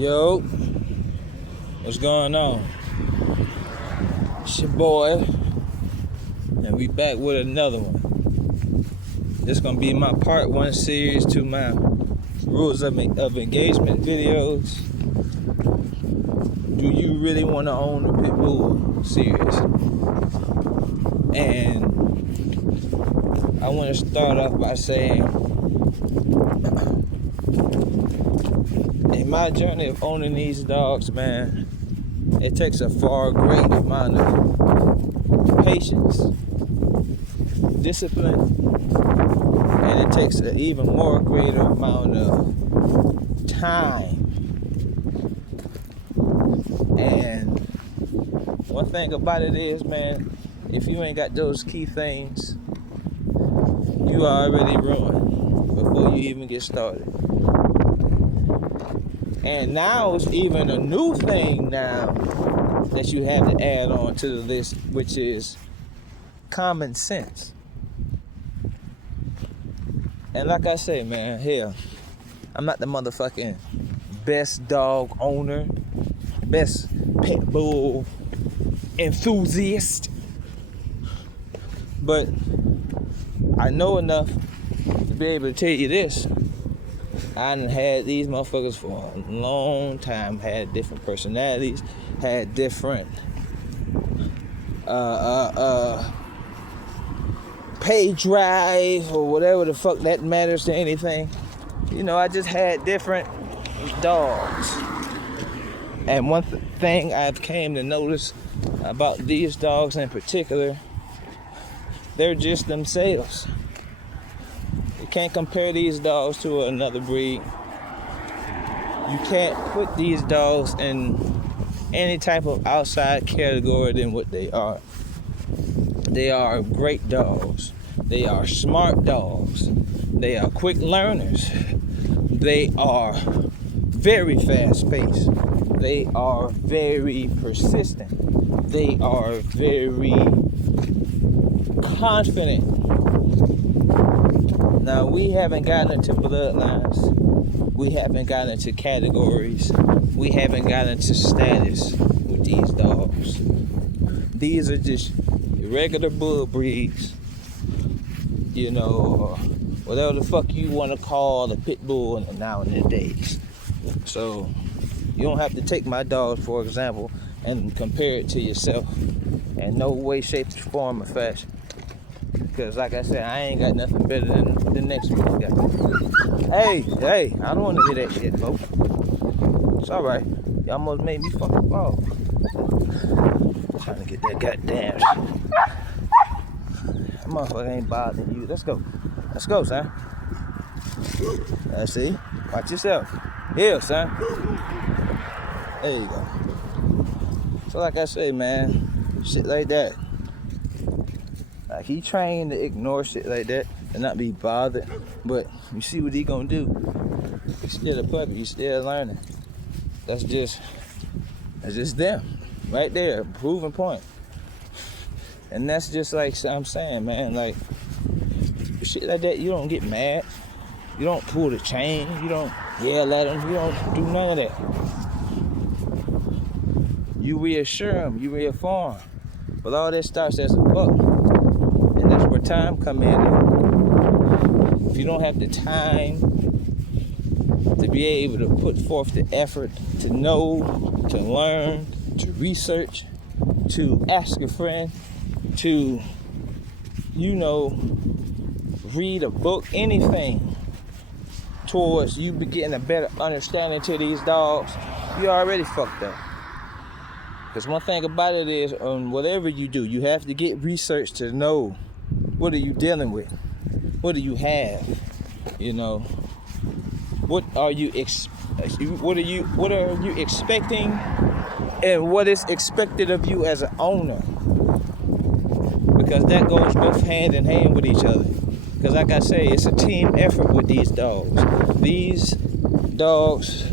Yo, what's going on? It's your boy, and we back with another one. This gonna be my part one series to my rules of engagement videos. Do you really want to own the pitbull series? And I want to start off by saying, in my journey of owning these dogs, man, it takes a far greater amount of patience, discipline, and it takes an even more greater amount of time. And one thing about it is, man, if you ain't got those key things, you are already ruined before you even get started. And now it's even a new thing now that you have to add on to the list, which is common sense. And like I say, man, hell, I'm not the motherfucking best dog owner, best pit bull enthusiast, but I know enough to be able to tell you this. I done had these motherfuckers for a long time, had different personalities, had different pay drive or whatever the fuck that matters to anything. You know, I just had different dogs. And one thing I've came to notice about these dogs in particular, they're just themselves. You can't compare these dogs to another breed. You can't put these dogs in any type of outside category than what they are. They are great dogs. They are smart dogs. They are quick learners. They are very fast-paced. They are very persistent. They are very confident. Now, we haven't gotten into bloodlines. We haven't gotten into categories. We haven't gotten into status with these dogs. These are just regular bull breeds, you know, whatever the fuck you want to call the pit bull nowadays. So you don't have to take my dog, for example, and compare it to yourself in no way, shape, form, or fashion. Because like I said, I ain't got nothing better than the next one got. Hey, I don't want to hear that shit, folks. It's alright. You almost made me fucking fall. Trying to get that goddamn shit. That motherfucker ain't bothering you. Let's go. Let's go, son. See? Watch yourself. Here, son. There you go. So like I say, man, shit like that. Like, he trained to ignore shit like that and not be bothered. But you see what he gonna do. He's still a puppy. He's still learning. That's just them. Right there. Proving point. And that's just like I'm saying, man. Like, shit like that, you don't get mad. You don't pull the chain. You don't yell at them. You don't do none of that. You reassure them. You reaffirm. But all that starts as a pup. And that's where time come in. If you don't have the time to be able to put forth the effort to know, to learn, to research, to ask a friend, to, you know, read a book, anything towards you getting a better understanding to these dogs, you already fucked up. Because one thing about it is, whatever you do, you have to get research to know what are you dealing with, what do you have, you know, what are you expecting, and what is expected of you as an owner. Because that goes both hand in hand with each other. Because like I say, it's a team effort with these dogs. These dogs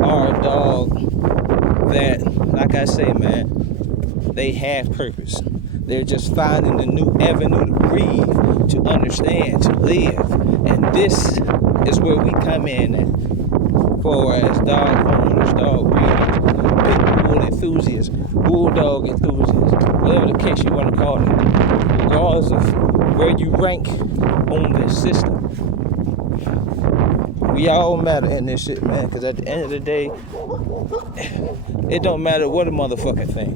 are a dog that, like I say, man, they have purpose. They're just finding a new avenue to breathe, to understand, to live. And this is where we come in at. For as dog owners, dog breeders, pitbull enthusiasts, bulldog enthusiasts, whatever the case you want to call it, regardless of where you rank on this system. We all matter in this shit, man, because at the end of the day, it don't matter what a motherfucker think,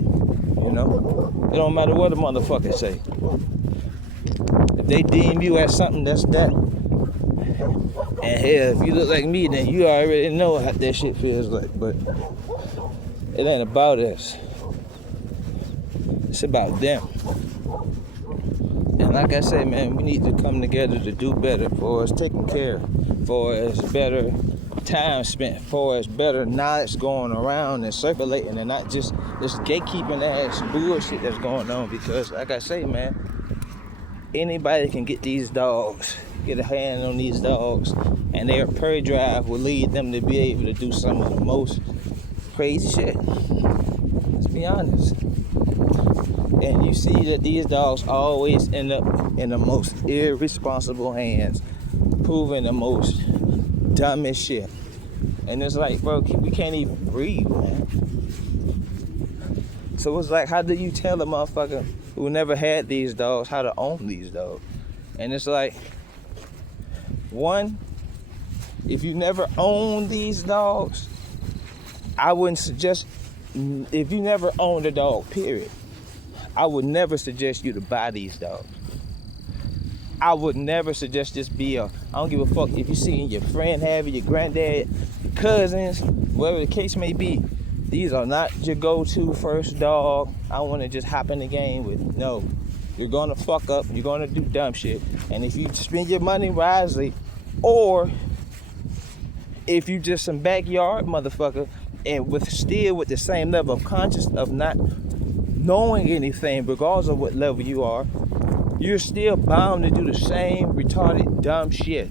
you know? It don't matter what a motherfucker say. If they deem you as something, that's that. And hell, if you look like me, then you already know how that shit feels like. But it ain't about us. It's about them. And like I say, man, we need to come together to do better for us taking care, for us better time spent, for us better knowledge going around and circulating, and not just this gatekeeping ass bullshit that's going on. Because like I say, man, anybody can get these dogs, get a hand on these dogs, and their prey drive will lead them to be able to do some of the most crazy shit. Let's be honest. And you see that these dogs always end up in the most irresponsible hands, proving the most dumbest shit. And it's like, bro, we can't even breathe, man. So it's like, how do you tell a motherfucker who never had these dogs how to own these dogs? And it's like, one, if you never owned these dogs, I wouldn't suggest, if you never owned a dog, period, I would never suggest you to buy these dogs. I would never suggest just be I don't give a fuck if you see your friend have it, your granddad, your cousins, whatever the case may be. These are not your go-to first dog I want to just hop in the game with. No. You're going to fuck up. You're going to do dumb shit. And if you spend your money wisely, or if you just some backyard motherfucker and with the same level of consciousness of not knowing anything, regardless of what level you are, you're still bound to do the same retarded dumb shit.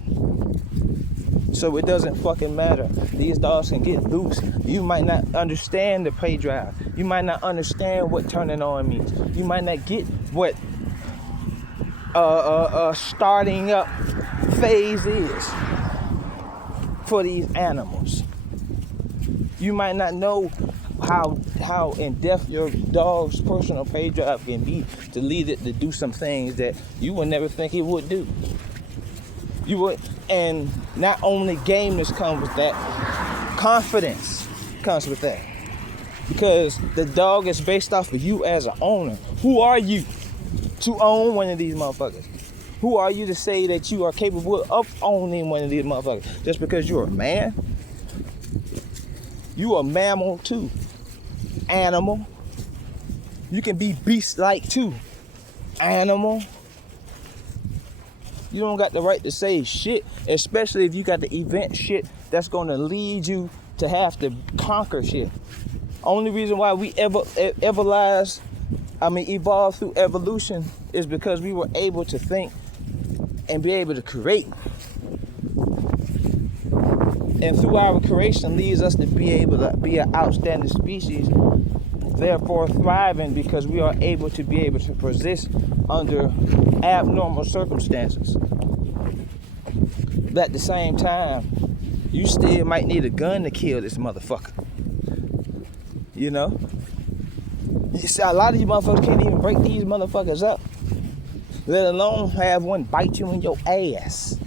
So it doesn't fucking matter. These dogs can get loose. You might not understand the prey drive. You might not understand what turning on means. You might not get what starting up phase is for these animals. You might not know how in depth your dog's personal prey drive can be to lead it to do some things that you would never think it would do. You would, and not only gameness comes with that, confidence comes with that. Because the dog is based off of you as an owner. Who are you to own one of these motherfuckers? Who are you to say that you are capable of owning one of these motherfuckers? Just because you're a man? You a mammal too. Animal. You can be beast-like too. Animal. You don't got the right to say shit, especially if you got the event shit that's gonna lead you to have to conquer shit. Only reason why we evolved through evolution is because we were able to think and be able to create. And through our creation leads us to be able to be an outstanding species, therefore thriving because we are able to persist under abnormal circumstances. But at the same time, you still might need a gun to kill this motherfucker. You know? You see, a lot of you motherfuckers can't even break these motherfuckers up, let alone have one bite you in your ass.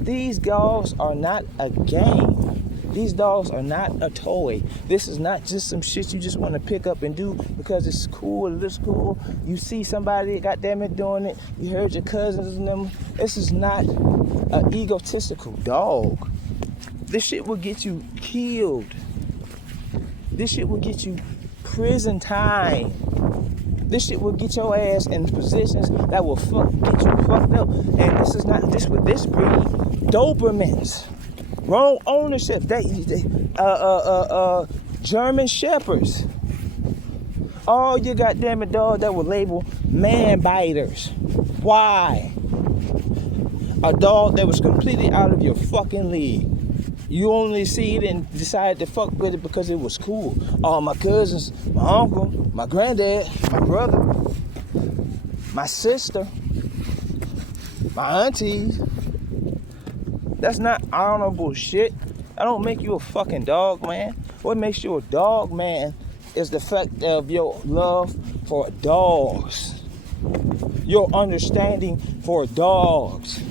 These dogs are not a game. These dogs are not a toy. This is not just some shit you just want to pick up and do because it's cool, it looks cool. You see somebody, goddamn it, doing it. You heard your cousins and them. This is not an egotistical dog. This shit will get you killed. This shit will get you prison time. This shit will get your ass in positions that will get you fucked up. And this is not just with this breed. Dobermans, wrong ownership. German shepherds. All you goddamn it dogs that were labeled man biters. Why? A dog that was completely out of your fucking league. You only see it and decided to fuck with it because it was cool. All my cousins, my uncle, my granddad, my brother, my sister, my aunties, That's not honorable shit. I don't make you a fucking dog, man. What makes you a dog, man, is the fact of your love for dogs, your understanding for dogs,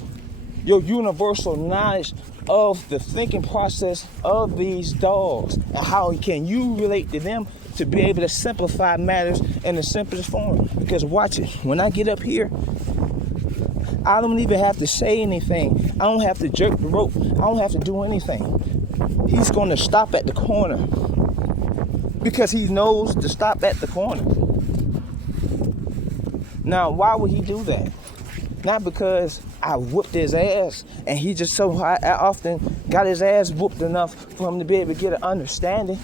your universal knowledge of the thinking process of these dogs, and how can you relate to them to be able to simplify matters in the simplest form. Because watch it, when I get up here, I don't even have to say anything. I don't have to jerk the rope. I don't have to do anything. He's going to stop at the corner because he knows to stop at the corner. Now, why would he do that? Not because I whooped his ass and he just so often got his ass whooped enough for him to be able to get an understanding.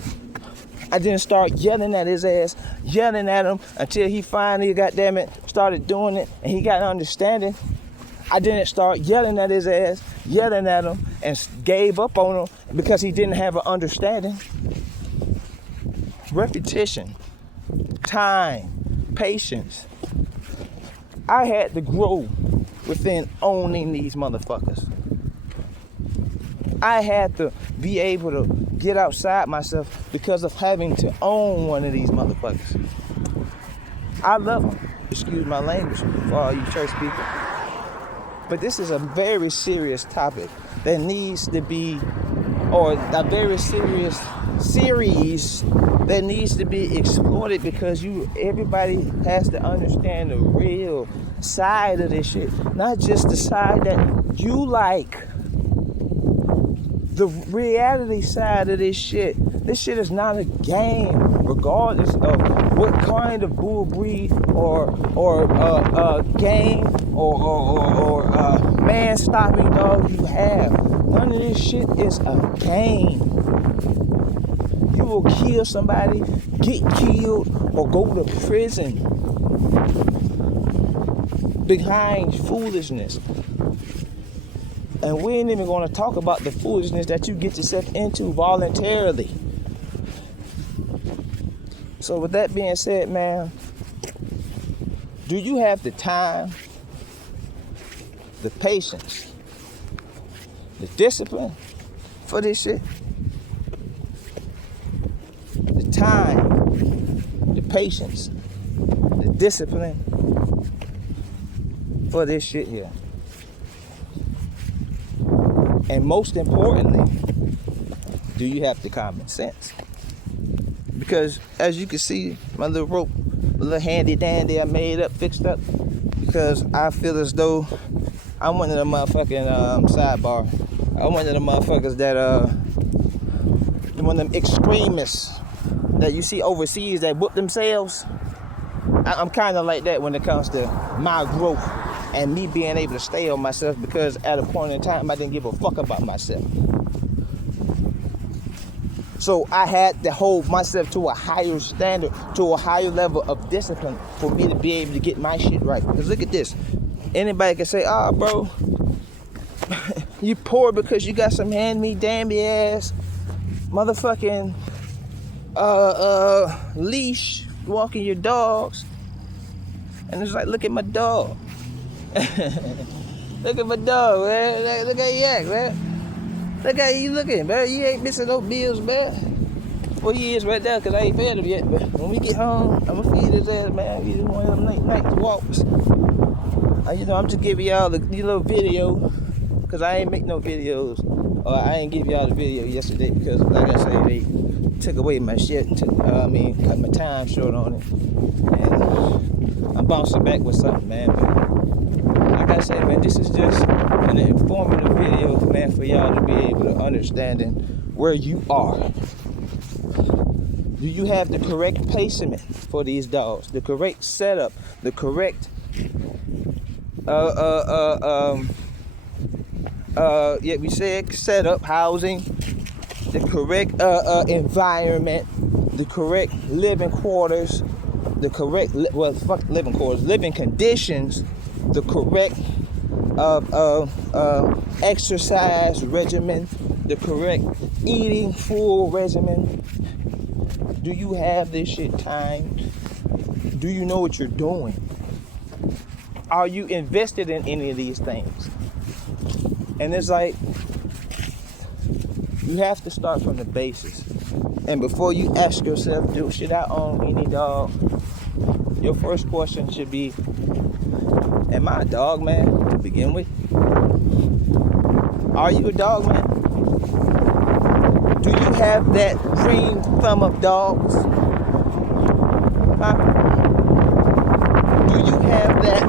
I didn't start yelling at his ass, yelling at him until he finally, goddamn it, started doing it and he got an understanding. I didn't start yelling at his ass, yelling at him, and gave up on him because he didn't have an understanding. Repetition, time, patience. I had to grow within owning these motherfuckers. I had to be able to get outside myself because of having to own one of these motherfuckers. I love them. Excuse my language for all you church people. But this is a very serious topic that needs to be, or a very serious series that needs to be exploited, because everybody has to understand the real side of this shit, not just the side that you like. The reality side of this shit. This shit is not a game, regardless of what kind of bull breed or game or man-stopping dog you have. None of this shit is a game. You will kill somebody, get killed, or go to prison behind foolishness. And we ain't even going to talk about the foolishness that you get yourself into voluntarily. So with that being said, man, do you have the time, the patience, the discipline for this shit? The time, the patience, the discipline for this shit here. And most importantly, do you have the common sense? Because as you can see, my little rope, my little handy dandy I made up, fixed up, because I feel as though I'm one of the motherfucking sidebar. I'm one of the motherfuckers that one of them extremists that you see overseas that whoop themselves. I'm kind of like that when it comes to my growth and me being able to stay on myself, because at a point in time I didn't give a fuck about myself. So I had to hold myself to a higher standard, to a higher level of discipline for me to be able to get my shit right. Because look at this. Anybody can say, oh, bro, you poor because you got some hand-me-damn-me ass motherfucking leash walking your dogs. And it's like, look at my dog. Look at my dog, man. Look at Yak, man. Look how you looking, man. You ain't missing no bills, man. Well, he is right there, because I ain't fed him yet. But when we get home, I'm going to feed his ass, man. We do one of them night walks. I'm just giving y'all the little video, because I ain't make no videos. Or I ain't give y'all the video yesterday because, like I say, they took away my shit and cut my time short on it. And I'm bouncing back with something, man. But like I say, man, this is just an informative video, man, for y'all to be able to understand where you are. Do you have the correct placement for these dogs? The correct setup, the correct we said setup, housing, the correct environment, the correct living quarters, the correct living quarters, living conditions, the correct exercise regimen, the correct eating full regimen. Do you have this shit timed? Do you know what you're doing? Are you invested in any of these things? And it's like, You have to start from the basis. And before you ask yourself, should I own any dog? Your first question should be, am I a dog man to begin with? Are you a dog man? Do you have that green thumb of dogs? Huh? Do you have that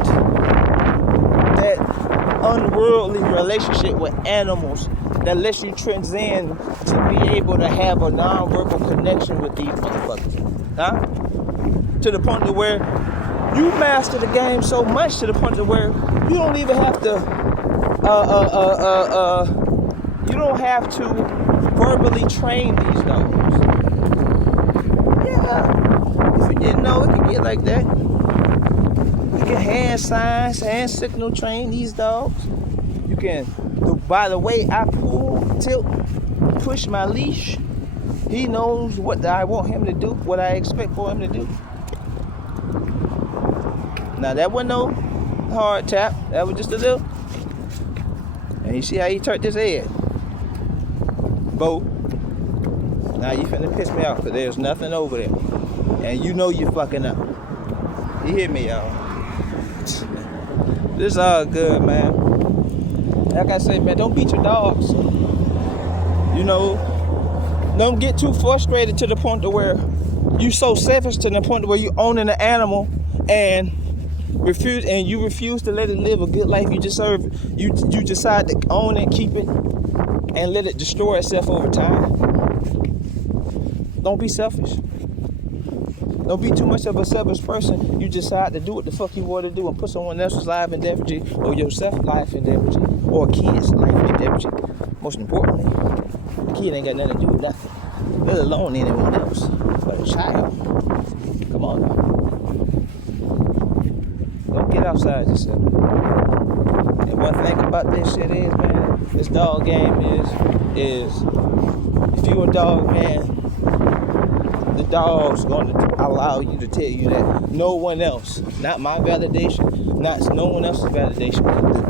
unworldly relationship with animals that lets you transcend to be able to have a non-verbal connection with these motherfuckers? Huh? To the point to where you master the game so much to the point to where you don't even have to you don't have to verbally train these dogs. Yeah. If you didn't know, it can get like that. You can hand signs, hand signal train these dogs. You can, by the way I pull, tilt, push my leash, he knows what I want him to do, what I expect for him to do. Now that wasn't no hard tap, that was just a little. And you see how he turned his head. Bo, now you finna piss me off because there's nothing over there. And you know you're fucking up. You hear me, y'all? This is all good, man. Like I say, man, don't beat your dogs. You know, don't get too frustrated to the point to where you so selfish to the point where you owning an animal and you refuse to let it live a good life you deserve. You decide to own it, keep it, and let it destroy itself over time. Don't be selfish. Don't be too much of a selfish person. You decide to do what the fuck you want to do and put someone else's life in jeopardy, or yourself life in jeopardy, or a kid's life in jeopardy. Most importantly, the kid ain't got nothing to do with nothing, let alone anyone else but a child. Come on now. Don't get outside yourself. And one thing about this shit is, man, this dog game is if you're a dog, man, the dog's going to allow you to tell you that no one else, not my validation, not no one else's validation,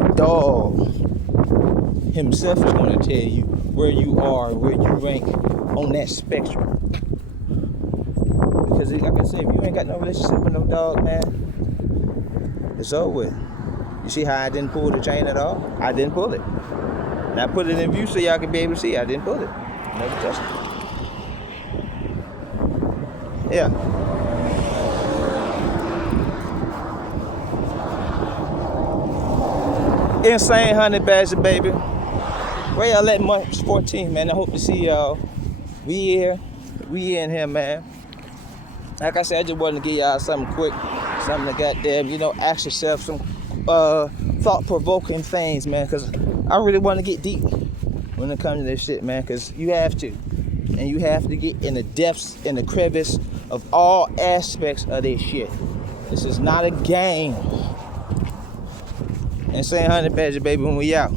the dog himself is going to tell you where you are, where you rank on that spectrum. Because like I said, if you ain't got no relationship with no dog, man, it's over with. You see how I didn't pull the chain at all? I didn't pull it. And I put it in view so y'all can be able to see I didn't pull it. Never touched it. Yeah. Insane honey badger, baby. Where y'all at March 14th, man? I hope to see y'all. We in here, man. Like I said, I just wanted to give y'all something quick, something to goddamn, ask yourself some thought-provoking things, man, because I really want to get deep when it comes to this shit, man, because you have to. And you have to get in the depths, in the crevice of all aspects of this shit. This is not a game. Insane honey badger, baby, when we out.